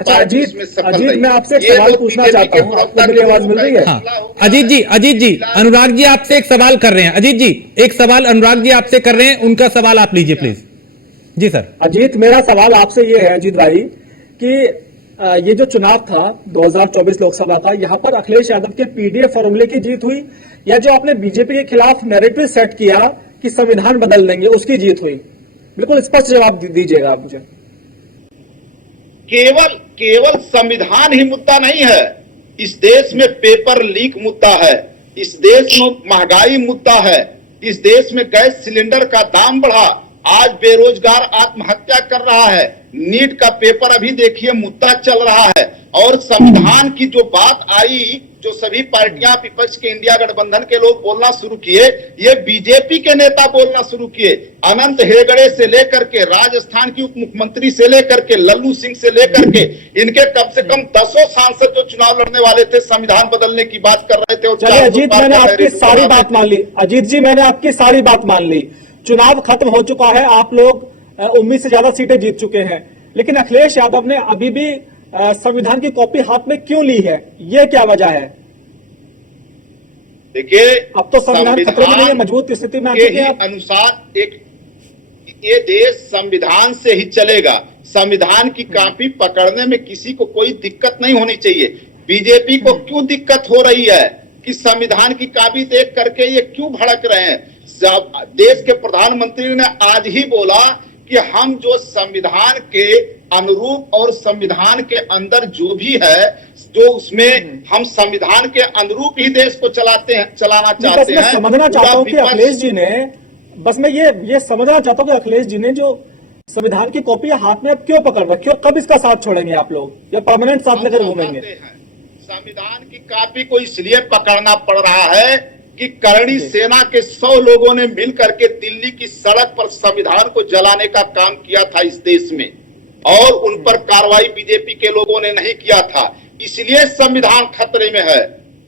अच्छा अजीत, मैं आपसे एक ये सवाल लोग पूछना बीजेपी चाहता के हूँ, आपको प्रवक्ता मेरी आवाज मिल रही है? हाँ अजीत जी अनुराग जी आपसे एक सवाल कर रहे हैं। अजीत जी एक सवाल अनुराग जी आपसे कर रहे हैं, उनका सवाल आप लीजिए प्लीज। Ji sir. अजीत, मेरा सवाल आपसे ये है अजीत भाई कि ये जो चुनाव था 2024 लोकसभा का, यहाँ पर अखिलेश यादव के पीडीएफ फॉर्मूले की जीत हुई या जो आपने बीजेपी के खिलाफ नैरेटिव सेट किया कि संविधान बदल देंगे उसकी जीत हुई? बिल्कुल स्पष्ट जवाब दीजिएगा आप मुझे। केवल संविधान ही मुद्दा नहीं है। इस देश में पेपर लीक मुद्दा है, इस देश में महंगाई मुद्दा है, इस देश में गैस सिलेंडर का दाम बढ़ा, आज बेरोजगार आत्महत्या कर रहा है, नीट का पेपर अभी देखिए मुद्दा चल रहा है। और संविधान की जो बात आई, जो सभी पार्टियां विपक्ष के इंडिया गठबंधन के लोग बोलना शुरू किए, ये बीजेपी के नेता बोलना शुरू किए। अनंत हेगड़े से लेकर के, राजस्थान की उप मुख्यमंत्री से लेकर के, लल्लू सिंह से लेकर के, इनके कम से कम 10 सांसद जो चुनाव लड़ने वाले थे संविधान बदलने की बात कर रहे थे। और चलिए अजीत, मैंने आपकी सारी बात मान ली। अजीत जी, मैंने आपकी सारी बात मान ली। चुनाव खत्म हो चुका है, आप लोग उम्मीद से ज्यादा सीटें जीत चुके हैं, लेकिन अखिलेश यादव ने अभी भी संविधान की कॉपी हाथ में क्यों ली है? ये क्या वजह है? देखिए, अब तो संविधान खतरे में नहीं है, मजबूत स्थिति में आ चुके हैं। अनुसार ये देश संविधान से ही चलेगा। संविधान की कॉपी पकड़ने में किसी को कोई दिक्कत नहीं होनी चाहिए। बीजेपी को क्यों दिक्कत हो रही है कि संविधान की कॉपी देख करके ये क्यों भड़क रहे हैं? देश के प्रधानमंत्री ने आज ही बोला कि हम जो संविधान के अनुरूप और संविधान के अंदर जो भी है, जो उसमें हम संविधान के अनुरूप ही देश को चलाना चाहते हैं। समझना चाहता हूं कि अखिलेश जी ने, बस मैं ये समझना चाहता हूं कि अखिलेश जी ने जो संविधान की कॉपी हाथ में अब क्यों पकड़ रखी, कब इसका साथ छोड़ेंगे आप लोग या परमानेंट साथ लेकर घूमेंगे? संविधान की कॉपी को इसलिए पकड़ना पड़ रहा है कि करणी सेना के 100 लोगों ने मिलकर के दिल्ली की सड़क पर संविधान को जलाने का काम किया था इस देश में, और उन पर कार्रवाई बीजेपी के लोगों ने नहीं किया था। इसलिए संविधान खतरे में है।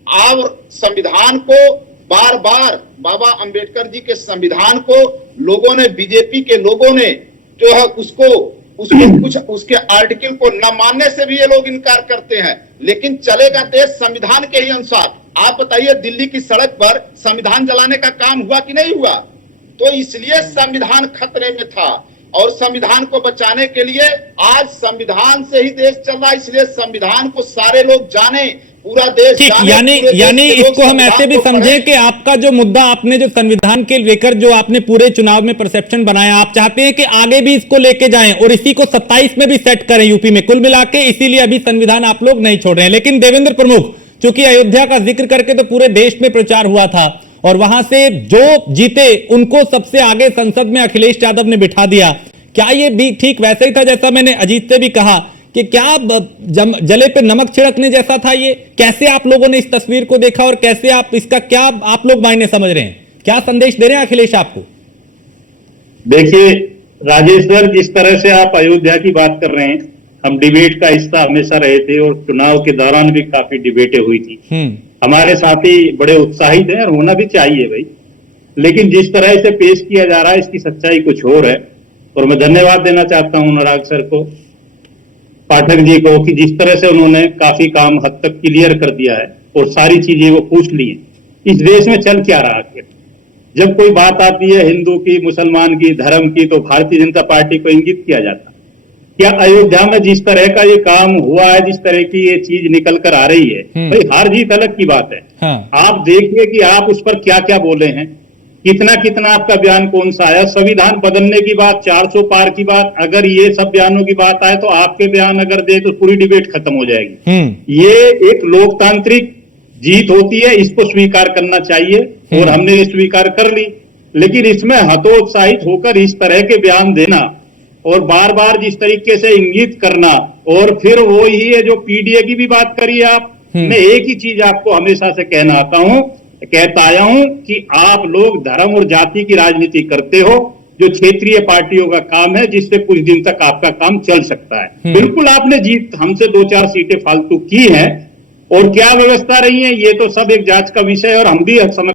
और संविधान को बार बार, बाबा अंबेडकर जी के संविधान को लोगों ने, बीजेपी के लोगों ने जो है उसको कुछ उसके आर्टिकल को न मानने से भी ये लोग इनकार करते हैं। लेकिन चलेगा देश संविधान के ही अनुसार। आप बताइए, दिल्ली की सड़क पर संविधान जलाने का काम हुआ कि नहीं हुआ? तो इसलिए संविधान खतरे में था, और संविधान को बचाने के लिए आज संविधान से ही देश चल रहा है। इसलिए संविधान को सारे लोग जाने, पूरा देश जाने। यानी इसको हम ऐसे भी समझें कि आपका जो मुद्दा, आपने जो संविधान के लेकर जो आपने पूरे चुनाव में परसेप्शन बनाया, आप चाहते हैं कि आगे भी इसको लेके जाएं और इसी को 27 में भी सेट करें यूपी में कुल मिला के, इसीलिए अभी संविधान आप लोग नहीं छोड़ रहे हैं। लेकिन देवेंद्र प्रमुख, चूंकि अयोध्या का जिक्र करके तो पूरे देश में प्रचार हुआ था और वहां से जो जीते उनको सबसे आगे संसद में अखिलेश यादव ने बिठा दिया। क्या ये भी ठीक वैसे ही था जैसा मैंने अजीत से भी कहा कि क्या जले पे नमक छिड़कने जैसा था? ये कैसे आप लोगों ने इस तस्वीर को देखा और कैसे आप इसका क्या आप लोग मायने समझ रहे हैं? क्या संदेश दे रहे हैं अखिलेश आपको? देखिए राजेश्वर, जिस तरह से आप अयोध्या की बात कर रहे हैं, हम डिबेट का हिस्सा हमेशा रहे थे और चुनाव के दौरान भी काफी डिबेटें हुई थी। हमारे साथी बड़े उत्साहित हैं और होना भी चाहिए भाई, लेकिन जिस तरह से पेश किया जा रहा है इसकी सच्चाई कुछ और है। और मैं धन्यवाद देना चाहता हूं अनुराग सर को, पाठक जी को, कि जिस तरह से उन्होंने काफी काम हद तक क्लियर कर दिया है और सारी चीजें वो पूछ ली है। इस देश में चल क्या रहा है? जब कोई बात आती है हिंदू की, मुसलमान की, धर्म की, तो भारतीय जनता पार्टी को इंगित किया जाता है। क्या अयोध्या में जिस तरह का ये काम हुआ है, जिस तरह की ये चीज निकल कर आ रही है, भाई हार जीत अलग की बात है। हाँ। आप देखिए कि आप उस पर क्या क्या बोले हैं, कितना आपका बयान कौन सा आया। संविधान बदलने की बात, 400 पार की बात, अगर ये सब बयानों की बात आए तो आपके बयान अगर दे तो पूरी डिबेट खत्म हो जाएगी। ये एक लोकतांत्रिक जीत होती है, इसको स्वीकार करना चाहिए और हमने ये स्वीकार कर ली। लेकिन इसमें हतोत्साहित होकर इस तरह के बयान देना और बार बार जिस तरीके से इंगित करना, और फिर वो ही है जो पीडीए की भी बात करी आप। मैं एक ही चीज आपको हमेशा से कहता आया हूं कि आप लोग धर्म और जाति की राजनीति करते हो, जो क्षेत्रीय पार्टियों का काम है, जिससे कुछ दिन तक आपका काम चल सकता है। बिल्कुल आपने जीत हमसे 2-4 सीटें फालतू की हैं, और क्या व्यवस्था रही है ये तो सब एक जांच का विषय है और हम भी समय